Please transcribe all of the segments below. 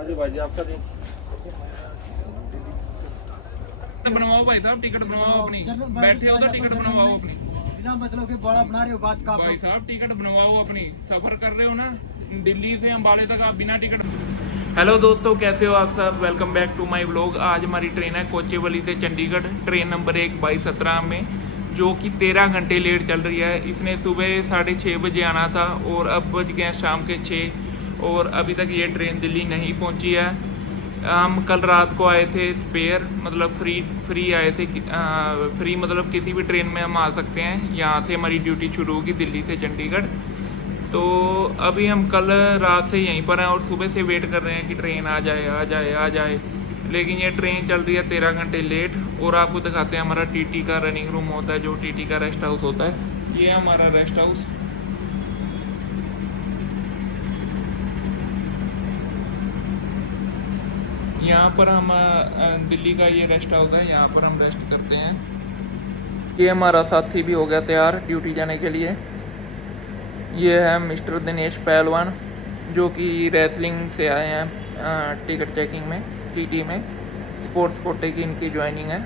अरे भाई आपका दिन बनवाओ भाई साहब, टिकट बनवाओ अपनी। बैठे हो तो टिकट बनवाओ अपनी। बिना मतलब के बड़ा बना रहे हो बात का। भाई साहब टिकट बनवाओ अपनी। सफर कर रहे हो ना दिल्ली से अम्बाले तक, आप बिना टिकट। हेलो दोस्तों, कैसे हो आप सब? Welcome back to my vlog. आज हमारी ट्रेन है कोचेवली से चंडीगढ़, ट्रेन नंबर 1/2217 में, जो कि 13 घंटे लेट चल रही है। इसने सुबह 6:30 बजे आना था और अब बज गए हैं शाम के 6 और अभी तक ये ट्रेन दिल्ली नहीं पहुंची है। हम कल रात को आए थे स्पेयर, मतलब फ्री आए थे। फ्री मतलब किसी भी ट्रेन में हम आ सकते हैं। यहाँ से हमारी ड्यूटी शुरू होगी दिल्ली से चंडीगढ़। तो अभी हम कल रात से यहीं पर हैं और सुबह से वेट कर रहे हैं कि ट्रेन आ जाए आ जाए आ जाए, लेकिन ये ट्रेन चल रही है 13 घंटे लेट। और आपको दिखाते हैं हमारा टीटी का रनिंग रूम होता है, जो टीटी का रेस्ट हाउस होता है। ये है हमारा रेस्ट हाउस। यहाँ पर हम दिल्ली का ये रेस्ट हाउस है, यहाँ पर हम रेस्ट करते हैं। ये हमारा साथी भी हो गया तैयार ड्यूटी जाने के लिए। ये है मिस्टर दिनेश पहलवान, जो कि रेसलिंग से आए हैं टिकट चेकिंग में, टीटी में। स्पोर्ट्स कोटे की इनकी ज्वाइनिंग है।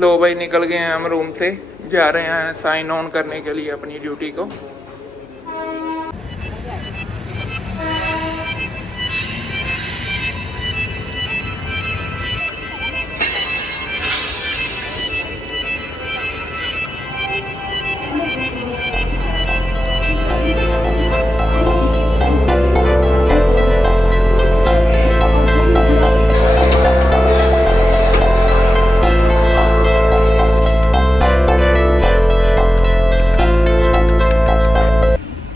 लो भाई, निकल गए हैं हम रूम से, जा रहे हैं साइन ऑन करने के लिए अपनी ड्यूटी को।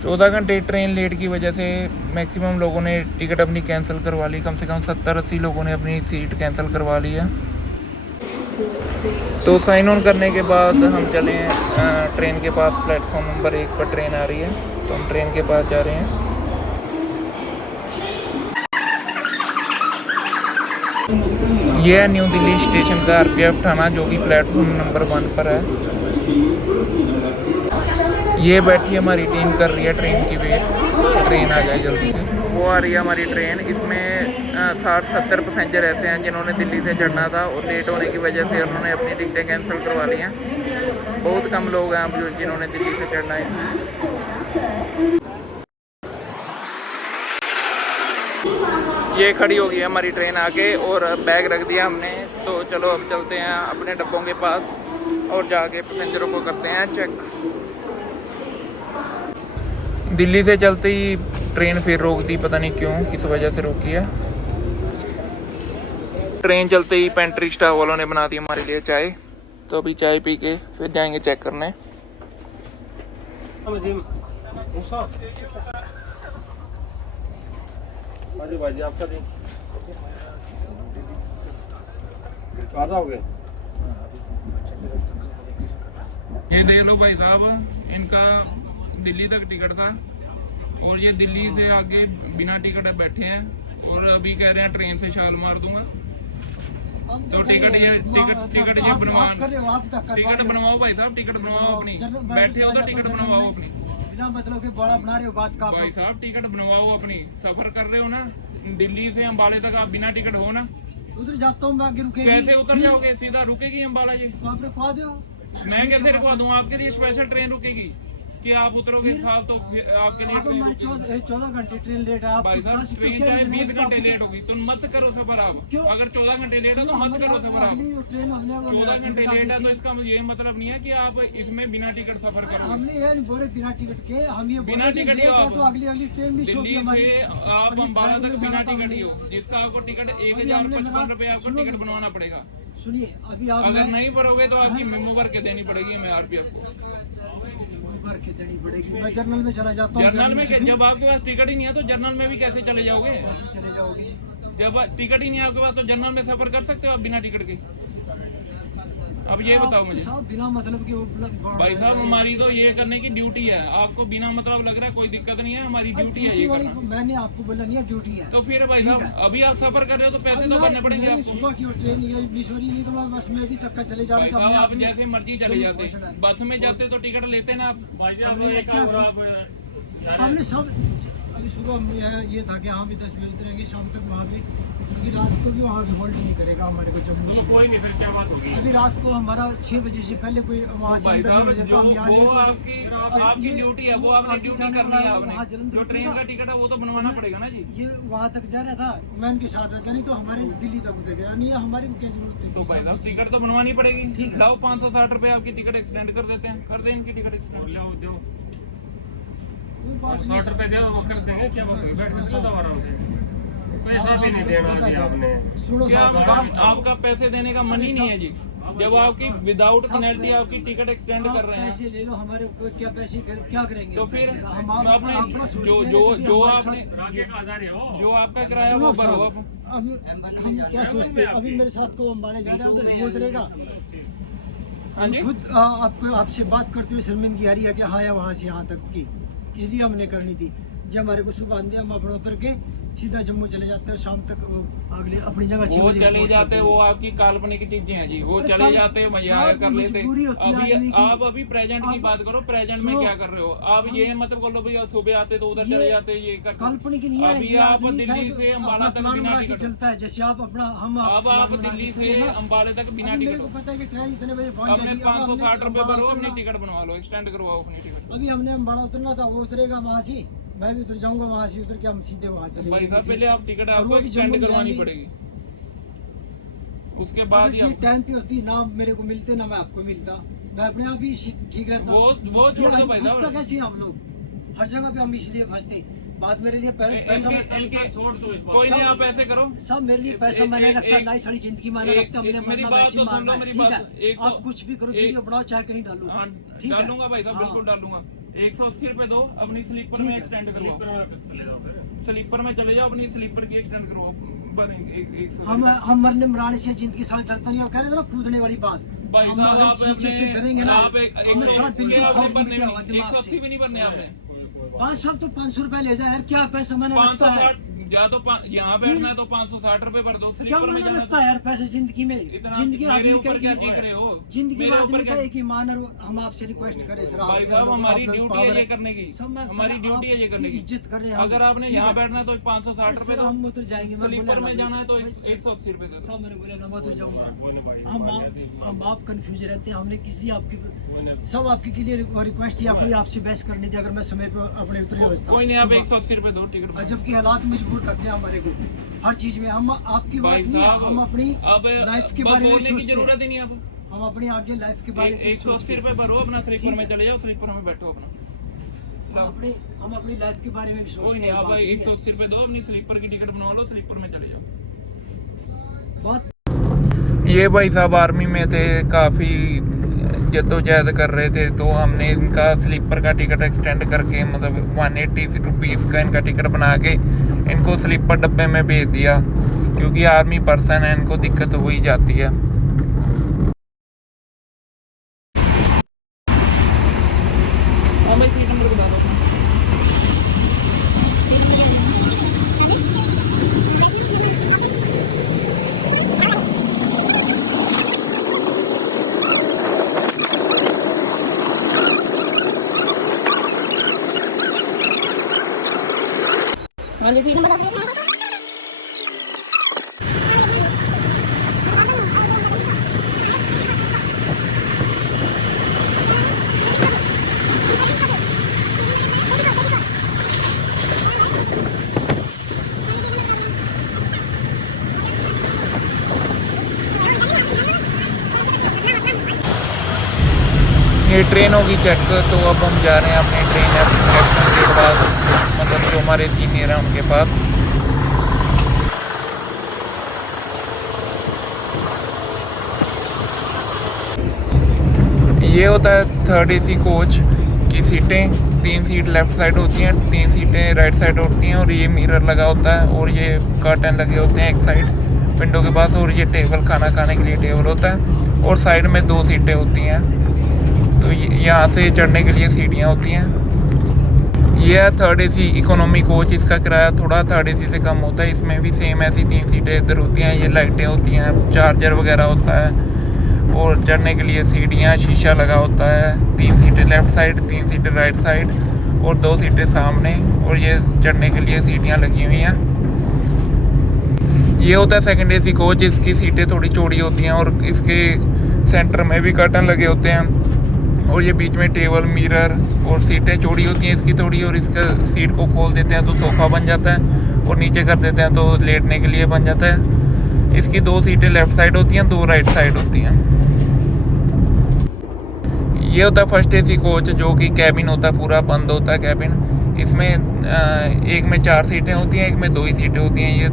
चौदह घंटे ट्रेन लेट की वजह से मैक्सिमम लोगों ने टिकट अपनी कैंसिल करवा ली। कम से कम 70-80 लोगों ने अपनी सीट कैंसिल करवा ली है। तो साइन ऑन करने के बाद हम चले हैं ट्रेन के पास। प्लेटफॉर्म नंबर 1 पर ट्रेन आ रही है, तो हम ट्रेन के पास जा रहे हैं। यह है न्यू दिल्ली स्टेशन का RPF थाना, जो कि प्लेटफॉर्म नंबर 1 पर है। ये बैठी हमारी टीम कर रही है ट्रेन की वेट, ट्रेन आ जाए जल्दी से। वो आ रही है हमारी ट्रेन। इसमें 60-70 पैसेंजर ऐसे हैं जिन्होंने दिल्ली से चढ़ना था और लेट होने की वजह से उन्होंने अपनी टिकटें कैंसिल करवा ली हैं। बहुत कम लोग हैं अब जिन्होंने दिल्ली से चढ़ना है। ये खड़ी हो गई है हमारी ट्रेन आके और बैग रख दिया हमने। तो चलो अब चलते हैं अपने डब्बों के पास और जाके पैसेंजरों को करते हैं चेक। दिल्ली से चलते ही ट्रेन फिर रोक दी, पता नहीं क्यों, किस वजह से रोकी है। ट्रेन चलते ही पेंट्री स्टाफ वालों ने बना दी हमारे लिए चाय। तो अभी चाय पी के फिर जाएंगे चेक करने। अरे भाई आपका दिन आ जाओगे। ये देख लो भाई साहब, इनका दिल्ली तक टिकट था और ये दिल्ली से आगे बिना टिकट बैठे हैं और अभी कह रहे हैं ट्रेन से छाल मार दूंगा। तो टिकट ये बनवाओ भाई साहब, टिकट बनवाओ अपनी। बैठे हो तो टिकट बनवाओ अपनी। बिना मतलब के बड़ा बना रहे हो बात का। भाई साहब टिकट बनवाओ अपनी। सफर कर रहे हो ना दिल्ली से अम्बाले तक, आप बिना टिकट हो ना। उधर जाता हूँ मैं, आगे रुकेगी। कैसे उतर जाओगे? सीधा रुकेगी अम्बाला जी? वहाँ पर रुकवा दो। मैं कैसे रुकवा दूँ? आपके लिए स्पेशल ट्रेन रुकेगी कि आप उतरोगे साहब तो आपके लिए 14 घंटे ट्रेन लेट है। आप भाई साहब ट्रेन चाहे 20 घंटे लेट होगी तो मत करो सफर। आप अगर 14 घंटे लेट है तो मत करो सफर। आप 14 घंटे लेट है तो इसका ये मतलब नहीं है कि आप इसमें बिना टिकट सफर करोगे। हमने ये बोले बिना टिकट के, हम ये बिना टिकट ही हो। तो अगली ट्रेन भी दिल्ली से आप अम्बाला तक बिना टिकट ही हो, जिसका आपको टिकट 1055 रुपये आपको टिकट बनवाना पड़ेगा। सुनिए, अभी आप अगर नहीं भरोगे तो आपकी मेमो भर के देनी पड़ेगी हमें RPF को। भर के देनी पड़ेगी। मैं जर्नल में चला जाता हूँ। जर्नल में जब आपके पास टिकट ही नहीं है तो जर्नल में भी कैसे चले जाओगे? चले जाओगे। जब टिकट ही नहीं है आपके पास तो जर्नल में सफर कर सकते हो आप बिना टिकट के? अब ये बताओ मुझे बिना मतलब के भाई साहब, हमारी तो ये करने की ड्यूटी है। आपको बिना मतलब लग रहा है, कोई दिक्कत नहीं है, हमारी ड्यूटी है ये करना। मैंने आपको बोला नहीं है ड्यूटी है। तो फिर भाई साहब अभी आप सफर कर रहे हो तो पैसे तो भरने पड़ेंगे आपको। सुबह की ट्रेन ये मिस हो रही, नहीं तो मैं बस में भी तक चले भाई साहब आप जैसे मर्जी चले जाते, बस में जाते तो टिकट लेते ना आप। हमने सब अभी सुबह में ये था कि हाँ भी 10 बजे उतरेंगे, शाम तक वहाँ भी, अभी रात को भी वहाँ भी होल्ड नहीं करेगा हमारे को जम्मू से। कोई नहीं, फिर क्या बात होगी? अभी रात को हमारा 6 बजे से पहले कोई वहाँ से भाई अंदर साहब, नहीं हो जाता, जो हम यहाँ वो लेके- आपकी ये- ड्यूटी है, वो आपने आगे ड्यूटी जाने करनी वाला है है, आपने। वहाँ जलंधर जो ट्रेन उतरेगा। का टिकट है वो तो बनवाना पड़ेगा ना जी। ये वहाँ तक जा रहा था, मैं इनके साथ था, नहीं तो हमारे दिल्ली तक उतर गया, नहीं हमारे को क्या जरूरत है? तो भाई साहब टिकट तो बनवानी पड़ेगी। ठीक है। लाओ 560 रुपए आपकी टिकट एक्सटेंड कर देते हैं, कर दें इनकी टिकट एक्सटेंड। दो कोई बात नहीं, 60 रुपए दो, वो करते हैं, क्या बात होगी? बैठ थोड़ा के सा- दोबारा हो जाए। पैसा भी नहीं देना जी आपने। सुनो क्या साहब, आपका पैसे देने का मन ही नहीं है जी? जब आपकी विदाउट सब- पेनल्टी आपकी टिकट एक्सटेंड आप कर रहे हैं, पैसे ले लो, हमारे को क्या पैसे क्या करेंगे? तो फिर पैसे? हम तो आपने अपना सोचते जो हैं जो कि जो हमारे आपने साथ- रागे का हजार है वो। जो आपका किराया सुनो वो भरो साहब, आप। हम क्या सोचते हैं? अभी मेरे साथ को अंबाले जा रहा है, उधर वो उतरेगा। हाँ जी, खुद आपको आपसे बात करते हुए शर्मिंदगी आ रही है कि हाँ या वहाँ से यहाँ तक की किस लिए हमने करनी थी। जब हमारे को सुबह आंदे हम अपना उतर के सीधा जम्मू चले जाते हैं, शाम तक वो अगले अपनी जगह 6 वो बजे चले रिपोर्ट जाते, करते हैं। वो आपकी काल्पनिक चीजें हैं जी। वो अरे चले कल- जाते मजा सब कर लेते। मजबूरी होती है आदमी अभी की। आप अभी प्रेजेंट की अब- बात करो, प्रेजेंट में सुनो, क्या कर रहे हो आप? ये मतलब बोलो भाई सुबह आते तो उधर ये चले जाते, ये करते। काल्पनिक नहीं है। अभी ये आप आदमी दिल्ली का से एक अम्बाला अपना तक प्लान बिना बना के टिकट, चलता है, जैसे आप अपना हम अब प्लान आप बना के दिल्ली चले से ना। अम्बाले तक बिना अभी मेरे टिकट, को पता है कि ट्रेन इतने बजे पहुंच अपने जाएगी। अब हमने 560 रुपए अम्बाला भरो, अपनी उतरना- टिकट बनवा लो, एक्सटेंड करवाओ अपनी टिकट। अभी हमने अम्बाला उतरना था, वो उतरेगा वहाँ से, मैं भी उतर जाऊंगा वहाँ से, उतर के हम सीधे वहाँ चले भाई साहब पहले आप टिकट और आपको वो भी एक्सटेंड जम्मू करवानी जाएंगे। पड़ेगी, उसके बाद ही आप टाइम पे होती ना मेरे को मिलते ना मैं आपको मिलता, मैं अपने आप ही ठीक रहता। वो छोड़ दो भाई फंसता साहब। कैसे हैं हम लोग? हर जगह पे हम इसलिए फंसते। बात मेरे लिए पैसा इनके छोड़ दो इस बात। कोई नहीं, आप ऐसे करो। सब मेरे लिए पैसा मैंने रखता, नहीं सारी जिंदगी मैंने एक- रखता, हमने एक- मेरी मरना बात वैसे तो सुन मारना लो, है, मेरी ठीक बात- है? एक आप सौ- कुछ भी करो, एक- वीडियो बनाओ चाहे कहीं डालो, हाँ, ठीक है? डालूंगा भाई साहब, हाँ। बिल्कुल डालूंगा। 180 रुपए दो, अपनी स्लीपर ठीक में है। एक्सटेंड करवाओ। चले जाओ फिर। स्लीपर में चले जाओ, अपनी स्लीपर की एक्सटेंड करवाओ। एक हम मरने मराने से जिंदगी साथ डरता नहीं। आप कह रहे थे ना कूदने वाली बात, भाई हम साहब अगर आप इस चीज़ से डरेंगे ना, आप एक हमें साथ बिल्कुल खौफ नहीं किया हुआ दिमाग 180 से। भी नहीं भरने आपने। 500 तो 500 रुपए ले जाए यार, क्या पैसा मैंने रखता है? 560 या तो यहाँ बैठना है तो 560 रुपए भर दो, क्या स्लीपर में मैंने जाना रखता है यार पैसे जिंदगी में? इतना जिंदगी मेरे आदमी ऊपर क्या का चीख रहे हो? जिंदगी में मेरे ऊपर आदमी का क्या- एक ईमान और हम आपसे रिक्वेस्ट करें सर, भाई साहब हमारी ड्यूटी है ये करने की, हमारी ड्यूटी है ये करने की। इज्जत कर रहे हैं हम। अगर आपने ठीक यहाँ है? बैठना है तो 560 सर रुपए हम उतर जाएंगे, मैं स्लीपर बोला में जाना है तो भाई, 180 रुपए दे दो। सब मैंने बोला ना, मैं उतर जाऊंगा। कोई नहीं भाई। हम आप कंफ्यूज रहते हैं, हमने किस लिए आपकी सब आपके लिए रिक्वेस्ट या कोई आपसे बहस करनी थी, अगर मैं समय पे अपने उतरे होता। कोई नहीं, आप सुबह। 180 रुपए दो टिकट। अजब की हालात मजबूर करते हैं हमारे को हर चीज में। हम आपकी बात भाई नहीं है, साहब हम अपनी अब लाइफ के बारे में बोलने की सोचते जरूरत हैं। ही नहीं है अब। हम अपनी आगे लाइफ के बारे में 180 रुपए भरो, अपना स्लीपर में चले जाओ, स्लीपर में बैठो अपना। हम अपनी लाइफ के बारे में भी कोई सोचते नहीं, हैं। आप बात नहीं है। 180 रुपए दो, अपनी स्लीपर की टिकट बनवा लो, स्लीपर में चले जाओ। बात ये भाई साहब आर्मी में थे, काफ़ी जद्दोजहद कर रहे थे, तो हमने इनका स्लीपर का टिकट एक्सटेंड करके मतलब 180 रुपीज़ का इनका टिकट बना के इनको स्लीपर डब्बे में भेज दिया, क्योंकि आर्मी पर्सन है, इनको दिक्कत हो ही जाती है। हमें सीट नंबर बता दो अपना। हाँ जी, सीट नंबर ये ट्रेन होगी चेक, तो अब हम जा रहे हैं अपनी ट्रेन एप्लीकेशन के पास, मतलब जो हमारे सीनियर हैं उनके पास। ये होता है 3rd AC कोच की सीटें। 3 सीट लेफ़्ट साइड होती हैं, 3 सीटें राइट साइड होती हैं, और ये मिरर लगा होता है, और ये कर्टन लगे होते हैं एक साइड विंडो के पास, और ये टेबल, खाना खाने के लिए टेबल होता है, और साइड में 2 सीटें होती हैं। तो यहाँ से चढ़ने के लिए सीढ़ियाँ होती हैं। ये है 3rd AC इकोनॉमी कोच। इसका किराया थोड़ा 3rd AC से कम होता है। इसमें भी सेम ऐसी 3 सीटें इधर होती हैं, ये लाइटें होती हैं, चार्जर वगैरह होता है, और चढ़ने के लिए सीढ़ियाँ, शीशा लगा होता है। 3 सीटें लेफ़्ट साइड, 3 सीटें राइट साइड, और 2 सीटें सामने, और ये चढ़ने के लिए सीढ़ियाँ लगी हुई हैं। ये होता है सेकंड AC कोच। इसकी सीटें थोड़ी चौड़ी होती हैं और इसके सेंटर में भी कर्टन लगे होते हैं, और ये बीच में टेबल, मिरर, और सीटें चौड़ी होती हैं इसकी थोड़ी, और इसका सीट को खोल देते हैं तो सोफ़ा बन जाता है, और नीचे कर देते हैं तो लेटने के लिए बन जाता है। इसकी 2 सीटें लेफ़्ट साइड होती हैं, 2 राइट साइड होती हैं। ये होता है फर्स्ट AC कोच, जो कि कैबिन होता है, पूरा बंद होता है कैबिन। इसमें एक में 4 सीटें होती हैं, एक में 2 ही सीटें होती हैं। ये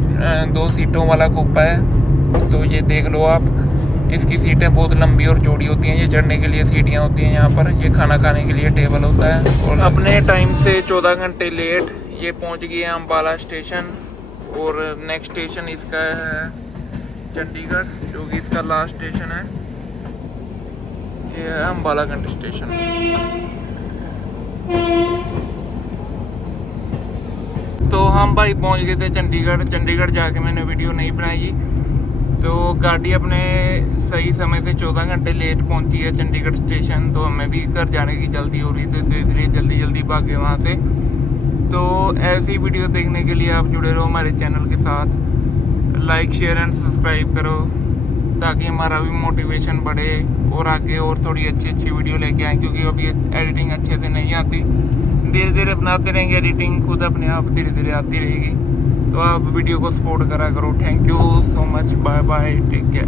2 सीटों वाला कूपा है, तो ये देख लो आप। इसकी सीटें बहुत लंबी और चौड़ी होती हैं। ये चढ़ने के लिए सीढ़ियाँ होती हैं यहाँ पर। ये खाना खाने के लिए टेबल होता है। और अपने टाइम से 14 घंटे लेट ये पहुँच गए हैं अम्बाला स्टेशन, और नेक्स्ट स्टेशन इसका है चंडीगढ़, जो कि इसका लास्ट स्टेशन है। ये है अम्बाला कैंट स्टेशन। तो हम भाई पहुंच गए थे चंडीगढ़। चंडीगढ़ जाके मैंने वीडियो नहीं बनाई, तो गाड़ी अपने सही समय से 14 घंटे लेट पहुंची है चंडीगढ़ स्टेशन। तो हमें भी घर जाने की जल्दी हो रही थी, तो इसलिए जल्दी भागे वहाँ से। तो ऐसी वीडियो देखने के लिए आप जुड़े रहो हमारे चैनल के साथ। लाइक, शेयर एंड सब्सक्राइब करो, ताकि हमारा भी मोटिवेशन बढ़े और आगे और थोड़ी अच्छी वीडियो लेके आए, क्योंकि अभी एडिटिंग अच्छे से नहीं आती। धीरे धीरे बनाते रहेंगे, एडिटिंग खुद अपने आप धीरे धीरे आती रहेगी। तो आप वीडियो को सपोर्ट करा करो। Thank you so much, bye bye, take care.